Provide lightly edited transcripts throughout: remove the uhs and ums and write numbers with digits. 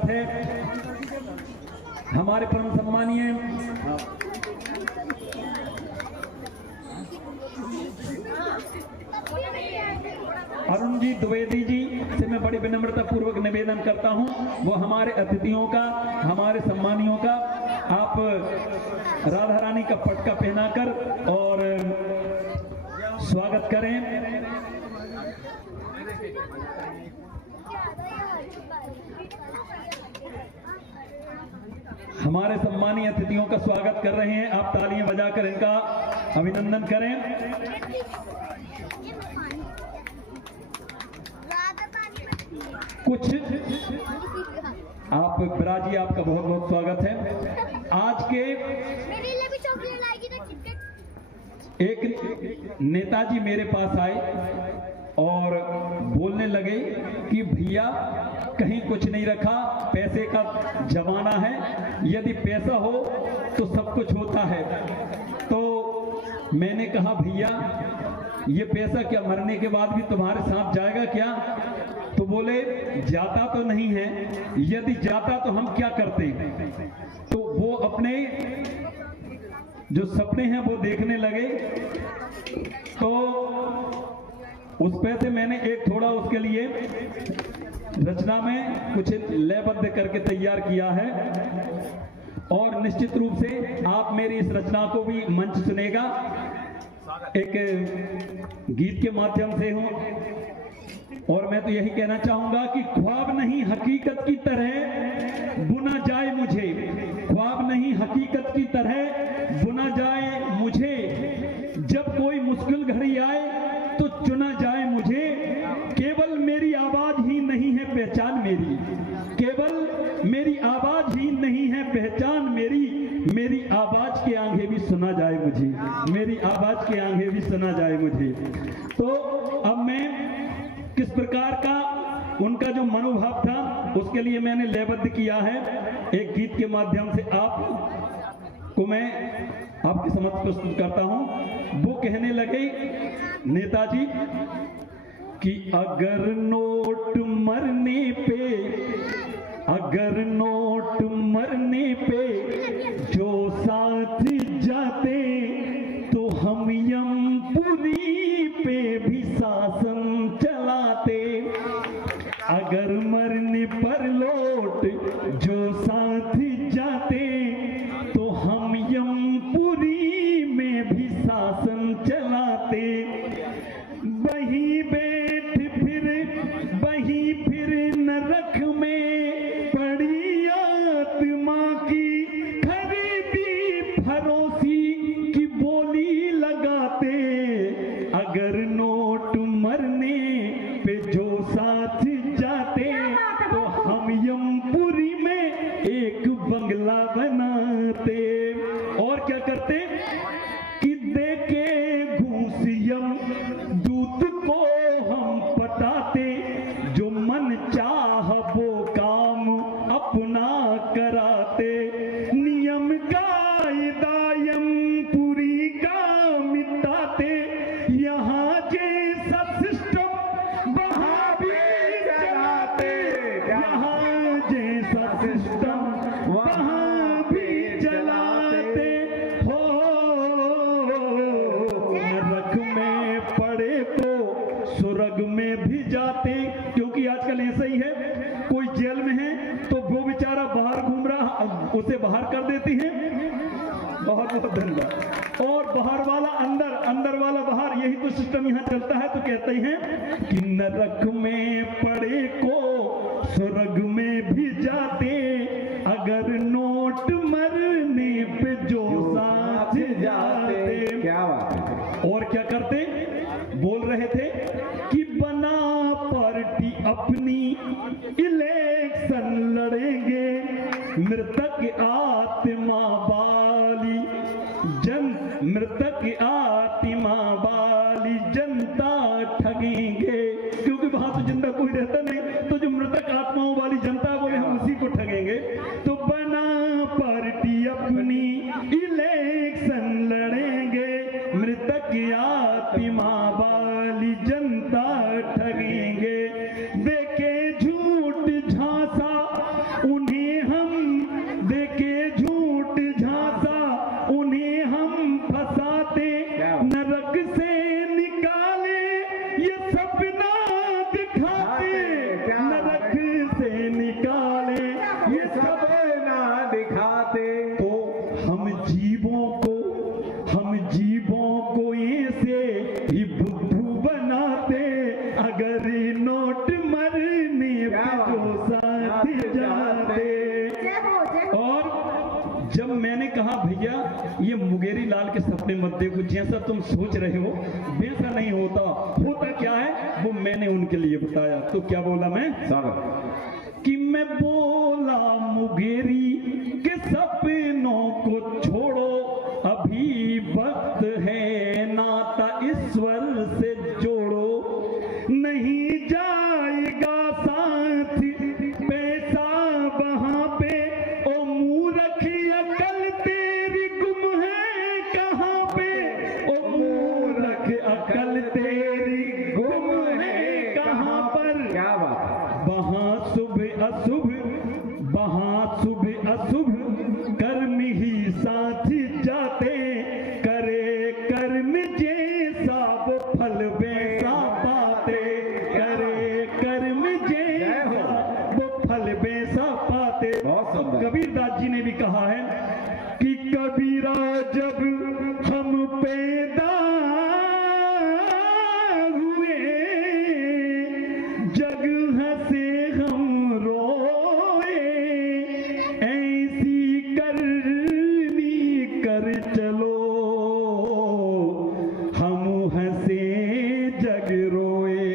है हमारे परम सम्मानीय अरुण जी द्विवेदी जी से मैं बड़ी विनम्रता पूर्वक निवेदन करता हूं, वो हमारे अतिथियों का, हमारे सम्मानियों का आप राधा रानी का पटका पहनाकर और स्वागत करें। हमारे सम्मानीय अतिथियों का स्वागत कर रहे हैं, आप तालियां बजाकर इनका अभिनंदन करें। कुछ आप विराजी, आपका बहुत बहुत स्वागत है। आज के एक नेताजी मेरे पास आए और बोलने लगे कि भैया कहीं कुछ नहीं रखा, पैसे का जमाना है, यदि पैसा हो तो सब कुछ होता है। तो मैंने कहा भैया ये पैसा क्या मरने के बाद भी तुम्हारे साथ जाएगा क्या? तो बोले जाता तो नहीं है, यदि जाता तो हम क्या करते। तो वो अपने जो सपने हैं वो देखने लगे। तो उस पैसे मैंने एक थोड़ा उसके लिए रचना में कुछ लयबद्ध करके तैयार किया है और निश्चित रूप से आप मेरी इस रचना को भी मंच सुनेगा, एक गीत के माध्यम से हूं। और मैं तो यही कहना चाहूंगा कि ख्वाब नहीं हकीकत की तरह बुना जाए मुझे, ख्वाब नहीं हकीकत की तरह बुना जाए मुझे, जब कोई मुश्किल घड़ी आए तो चुना जाए मुझे। केवल मेरी आवाज ही नहीं है पहचान मेरी, केवल मेरी आवाज ही नहीं है पहचान मेरी, मेरी आवाज के आगे भी सुना जाए मुझे, मेरी आवाज के आगे भी सुना जाए मुझे। तो अब मैं किस प्रकार का उनका जो मनोभाव था उसके लिए मैंने लयबद्ध किया है, एक गीत के माध्यम से आप को मैं आपके समक्ष प्रस्तुत करता हूं। वो कहने लगे नेताजी कि अगर नोट मरने पे, अगर नोट मरने पे जो साथ जाते तो हम यमपुरी पे भी शासन चलाते। अगर मरने पर लौट जो साथ जाते तो हम यमपुरी में भी शासन चलाते। वहीं बैठ फिर नरक में पड़ी आत्मा की खरीदी फरोसी की बोली लगाते। अगर नोट मरने पे जो साथ जाते तो हम यमपुरी में एक बंगला बनाते। और क्या करते कि देके घूस यम दूत को हम पटाते, जो मन चाह वो काम अपना कराते। नियम कायदा यमपुरी का मिटाते, यहाँ जैसा सिस्टम वहाँ भी चलाते, यहाँ जैसा सिस्टम वहाँ भी चलाते। हो नरक में पड़े तो स्वर्ग में भी जाते। क्योंकि आजकल ऐसा ही है, कोई जेल में है तो वो बेचारा बाहर घूम रहा, उसे बाहर कर देती है, बहुत बहुत धन्यवाद। और बाहर वाला अंदर, अंदर वाला बाहर, यही तो सिस्टम यहाँ चलता है। तो कहते हैं कि नरक में पड़े को स्वर्ग में भी जाते, अगर नोट मरने पे जो साथ जाते। क्या बात है। और क्या करते, बोल रहे थे कि बना पार्टी अपनी इलेक्शन लड़ेंगे, मृतक आत्मा वाली मृतक आत्मा वाली जनता ठगेंगे। क्योंकि वहां तो जिंदा कोई रहता नहीं, तो जो मृतक आत्माओं वाली जनता बोले हम उसी को ठगेंगे। तो बना पार्टी अपनी इलेक्शन लड़ेंगे, मृतक आत्मा वाली जनता ठगेंगे। देखे झूठ झांसा उन्हें हम देके झूठ झांसा, उन्हें हम फंसाते, नरक से निकाले ये सपना दिखाते, नरक से निकाले ये सपना दिखाते। तो हम जीवों को ऐसे ही बुद्धू बनाते, अगर नोट मरने को साथ जाते। और जब मैंने कहा भैया ये मुंगेरी लाल के सपने मत देखो, जैसा तुम सोच रहे हो वैसा नहीं होता क्या है वो मैंने उनके लिए बताया। तो क्या बोला मैं कि मैं बोला मुंगेरी के सपनों को छोड़ो, अभी वक्त है नाता ईश्वर से जोड़ो, नहीं जाएगा साथ पैसा वहां पे, ओ मूर्ख अकल तेरी गुम है कहां पे, ओ मूर्ख अकल तेरी गुम है कहां पर। क्या बात, वहां शुभ अशुभ कर्म ही साथ जाते, करे कर्म जैसा वो फल वैसा पाते, करे कर्म जैसा वो फल वैसा पाते। कबीरदास जी ने भी कहा है कि कबीरा जब हम पैदा हुए, जग हंसे हम रोए, ऐसी करनी कर चलो, हम हंसे जग रोए,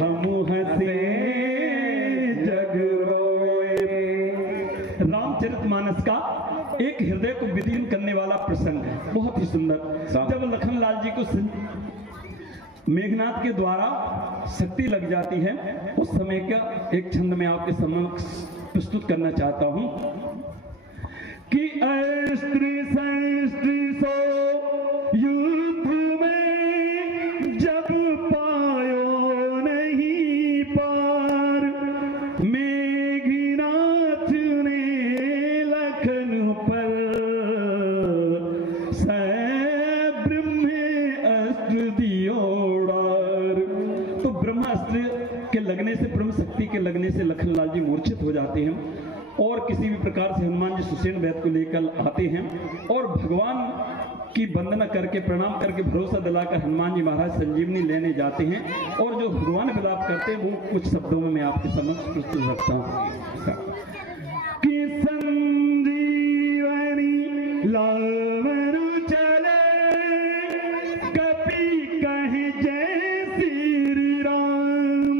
हम हंसे जग रोए। रामचरितमानस का एक हृदय को विदीन करने वाला प्रसंग है, बहुत ही सुंदर। जब लखनलाल जी को मेघनाथ के द्वारा शक्ति लग जाती है, उस समय का एक छंद में आपके समक्ष प्रस्तुत करना चाहता हूं कि अस्त्री शस्त्री सो युद्ध में जब पायो नहीं पार, मेघनाथ ने लखन पर ब्रह्मास्त्र दियोड़ार। तो ब्रह्मास्त्र के लगने से, ब्रह्म शक्ति के लगने से लखनलाल जी मूर्छित हो जाते हैं, और किसी भी प्रकार से हनुमान जी सुषेण वैद्य को लेकर आते हैं और भगवान की वंदना करके, प्रणाम करके, भरोसा दिलाकर हनुमान जी महाराज संजीवनी लेने जाते हैं। और जो भगवान विलाप करते हैं वो कुछ शब्दों में मैं आपके समक्ष प्रस्तुत रखता हूँ कि संजीवनी लावन चले, कपि कहे जय श्री राम,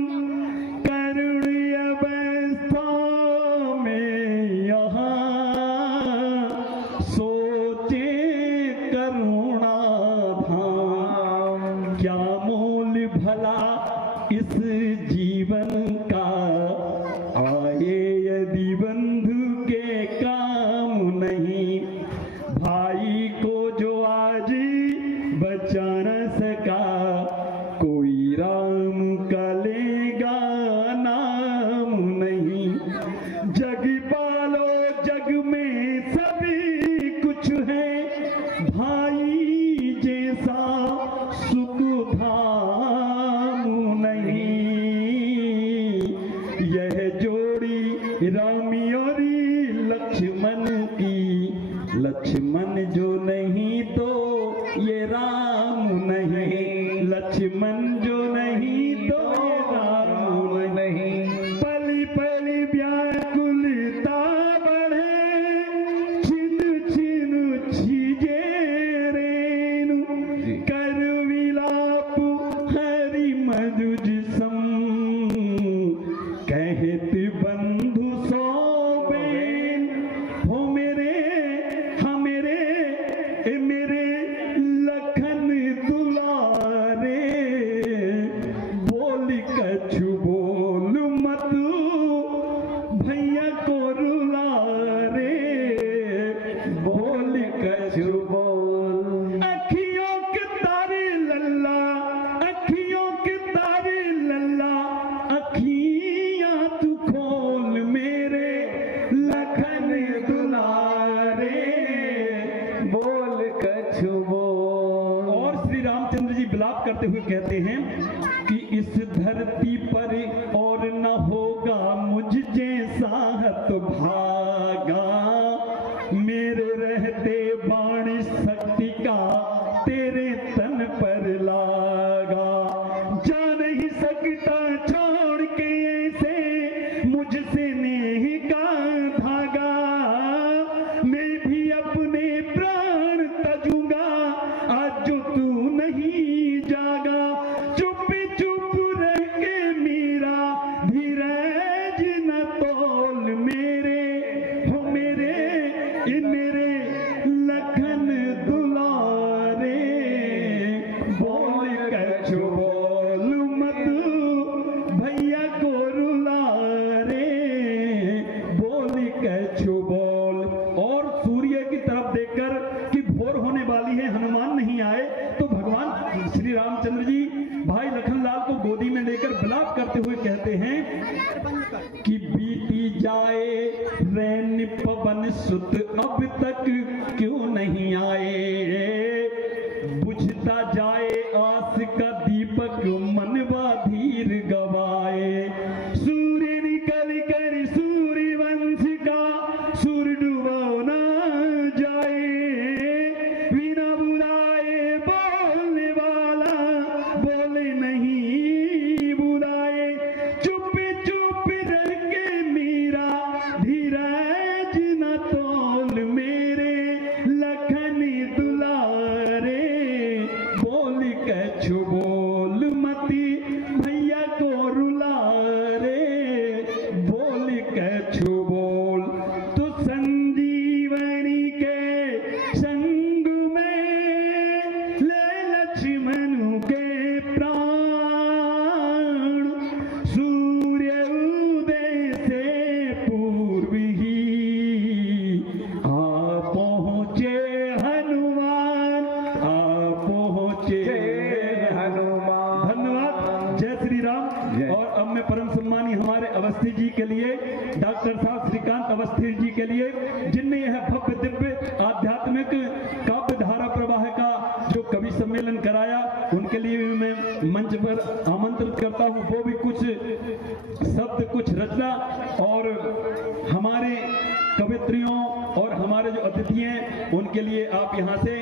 करुण अवस्था में यहाँ सोचे करुणा धाम, क्या मोल भला इस जीवन का, आए यदि बंधु के काम नहीं, भाई को जो आज बचा न सका, कोई राम का लेगा नाम नहीं। जग पालो जग में सभी कुछ है, भाई जैसा सुख धाम नहीं। यह जोड़ी रामी और लक्ष्मण की, लक्ष्मण जो नहीं तो ये राम नहीं, लक्ष्मण जो नहीं तो ये राम नहीं। पली पली व्याकुलता बढ़े, छिन छिन छीजे रेनु, कर विलाप हरि मधुज सम, कहत बंधु सो बेन, हो मेरे मेरे लखन दुलारे, बोल कछु बोल मत भैया को रुला रे, बोल कछु बोल। अखियों के तारे लल्ला, अखियों के तारे लल्ला, अखियां तू खोल मुझ जैसा हत भागा, मेरे रहते बाण शक्ति का तेरे तन पर लागा। जा नहीं सकता छोड़ के ऐसे मुझसे नेह का धागा, मैं भी अपने प्राण तजूंगा आज जो तू नहीं जागा। चुप चुप रह के मीरा धीरज न तोल मेरे, हो मेरे मेरे लखन दुलारे, बोल कछु बोल मत भैया को रुला रे, बोल कछु बोल। और सूर्य की तरफ देखकर कि भोर होने वाली है, हनुमान नहीं आए, तो भगवान श्री रामचंद्र जी भाई लखनलाल को गोदी में लेकर विलाप करते हुए कहते हैं कि बीती जाए रैन पवन सुत अब तक क्यों नहीं आए, बुझता जाए आस का दीपक मनवा धीर गवाए। सूर्य निकल कर सूर्यवंश का सूर्य डूबा ना जाए, बिना बुलाए बोलने वाला बोले नहीं बुलाए। चुप चुप रह के मीरा धीरज न तोल मेरे लखन दुलारे, बोल कछु बोल मती भैया को रुला रे, बोल कछु बोल। तो संजीवनी के संग में ले लक्ष्मण के प्राण, सूर्य उदय से पूर्व ही आ पहुँचे हनुमान, आ पहुँचे हनुमान। धन्यवाद, जय श्री राम। और अब मैं परम सम्मानी हमारे अवस्थी जी के लिए, डॉक्टर साहब श्रीकांत अवस्थी जी के लिए, जिनने यह भव्य दिव्य आध्यात्मिक काव्य धारा प्रवाह का जो कवि सम्मेलन कराया, उनके लिए भी मैं मंच पर आमंत्रित करता हूं। वो भी कुछ शब्द कुछ रचना और हमारे कवित्रियों और हमारे जो अतिथि हैं उनके लिए आप यहां से